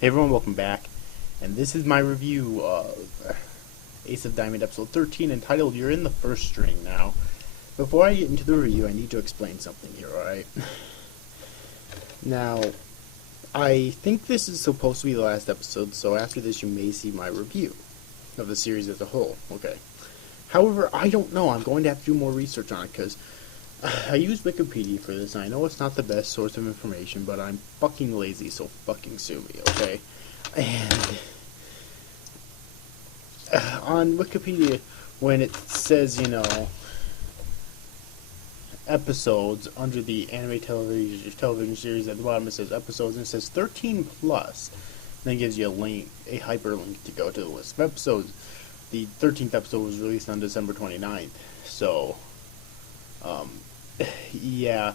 Hey everyone, welcome back. And this is my review of Ace of Diamond episode 13 entitled You're in the First String Now. Before I get into the review, I need to explain something here, alright? Now, I think this is supposed to be the last episode, so after this you may see my review of the series as a whole, okay? However, I don't know, I'm going to have to do more research on it, because I use Wikipedia for this, and I know it's not the best source of information, but I'm fucking lazy, so fucking sue me, okay? And on Wikipedia, when it says, episodes under the anime television series, at the bottom it says episodes, and it says 13 plus. And then it gives you a hyperlink to go to the list of episodes. The 13th episode was released on December 29th, so yeah,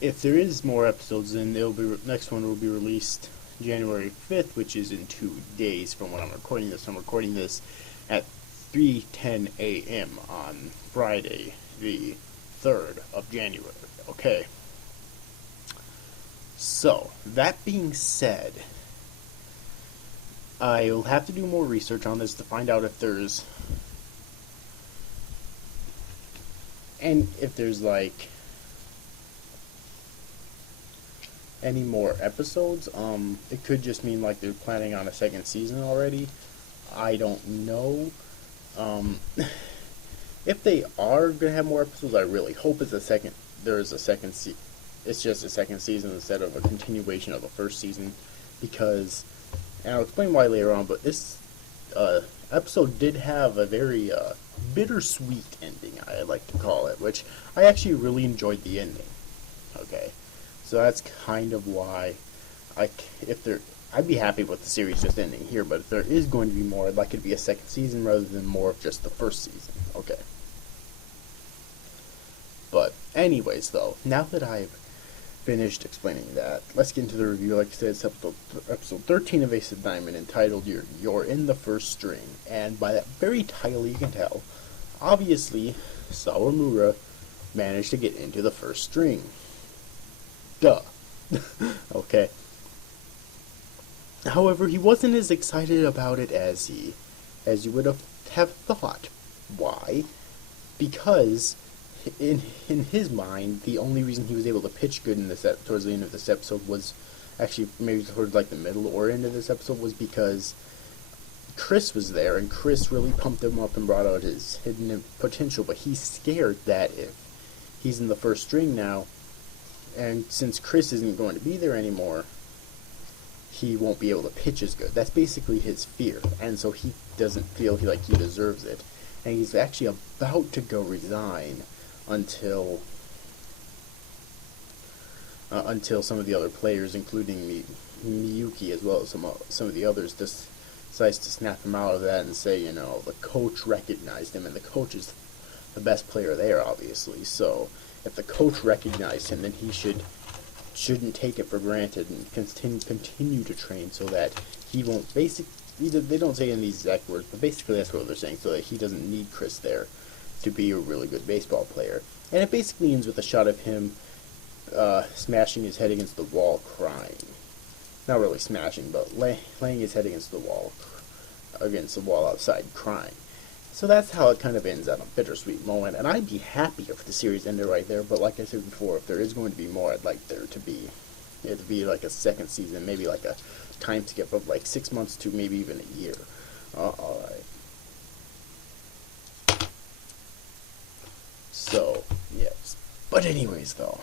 if there is more episodes, then next one will be released January 5th, which is in 2 days from when I'm recording this. I'm recording this at 3:10 a.m. on Friday, the 3rd of January. Okay. So, that being said, I'll have to do more research on this to find out if there's like any more episodes. It could just mean like they're planning on a second season already. I don't know. If they are gonna have more episodes, I really hope it's it's just a second season instead of a continuation of the first season, because, and I'll explain why later on, but this episode did have a very bittersweet ending, I like to call it, which I actually really enjoyed the ending. Okay, so that's kind of why I'd be happy with the series just ending here, but if there is going to be more, I'd like it to be a second season rather than more of just the first season. Okay. But anyways, though, now that I've finished explaining that, let's get into the review. Like I said, it's episode 13 of Ace of Diamond, entitled You're in the First String. And by that very title, you can tell, obviously, Sawamura managed to get into the first string. Duh. Okay. However, he wasn't as excited about it as you would have thought. Why? Because in his mind, the only reason he was able to pitch good in this towards the end of this episode was actually maybe towards like the middle or end of this episode was because Chris was there, and Chris really pumped him up and brought out his hidden potential. But he's scared that if he's in the first string now, and since Chris isn't going to be there anymore, he won't be able to pitch as good. That's basically his fear, and so he doesn't feel like he deserves it. And he's actually about to go resign until some of the other players, including Miyuki as well as some of the others, decides to snap him out of that and say, the coach recognized him, and the coach is the best player there, obviously. So if the coach recognized him, then he shouldn't take it for granted and continue to train so that he won't they don't say it in these exact words, but basically that's what they're saying, so that he doesn't need Chris there to be a really good baseball player. And it basically ends with a shot of him smashing his head against the wall, crying. Not really smashing, but laying his head against the wall outside, crying. So that's how it kind of ends on a bittersweet moment, and I'd be happy if the series ended right there, but like I said before, if there is going to be more, I'd like it to be like a second season, maybe like a time skip of like 6 months to maybe even a year. Alright. So, yes. But anyways, though,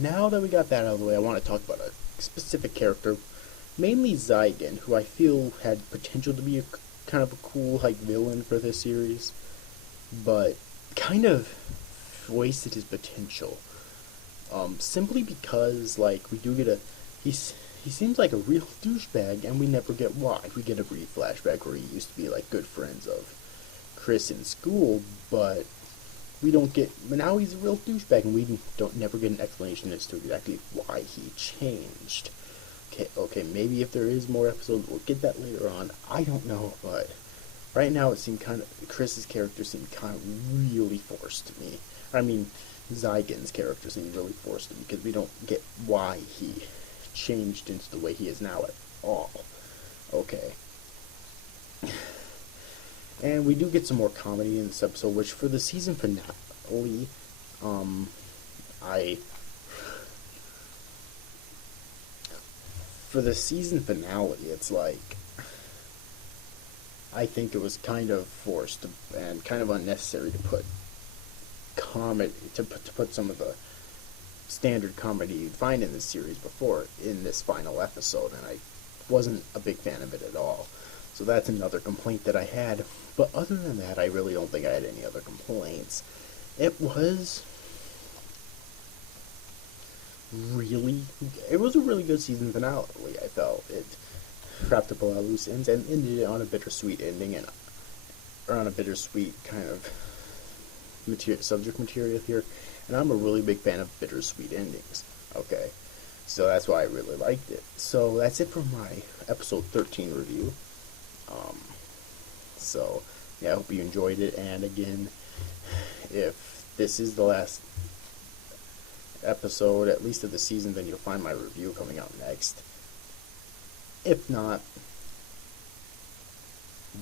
now that we got that out of the way, I want to talk about a specific character, mainly Zygon, who I feel had potential to be a kind of a cool villain for this series, but kind of wasted his potential. Simply because we do get he seems like a real douchebag, and we never get why. We get a brief flashback where he used to be good friends of Chris in school, but we don't get. But now he's a real douchebag, and we never get an explanation as to exactly why he changed. Okay, maybe if there is more episodes, we'll get that later on. I don't know, but right now it seemed Chris's character seemed kind of really forced to me. I mean, Zygon's character seemed really forced to me because we don't get why he changed into the way he is now at all. Okay. And we do get some more comedy in this episode, which for the season finale, for the season finale, it's like, I think it was kind of forced and kind of unnecessary to put comedy, to put some of the standard comedy you'd find in this series before in this final episode, and I wasn't a big fan of it at all. So that's another complaint that I had. But other than that, I really don't think I had any other complaints. It was a really good season finale, I felt. It wrapped up a lot of loose ends and ended it on a bittersweet ending, or on a bittersweet kind of subject material here. And I'm a really big fan of bittersweet endings. Okay, so that's why I really liked it. So that's it for my episode 13 review. So yeah, I hope you enjoyed it. And again, if this is the last episode, at least of the season, then you'll find my review coming out next. If not,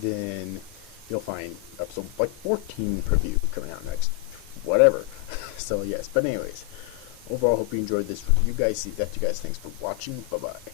then you'll find episode like 14 review coming out next. Whatever. So yes, but anyways, overall, hope you enjoyed this review, guys. See that, you guys. Thanks for watching. Bye bye.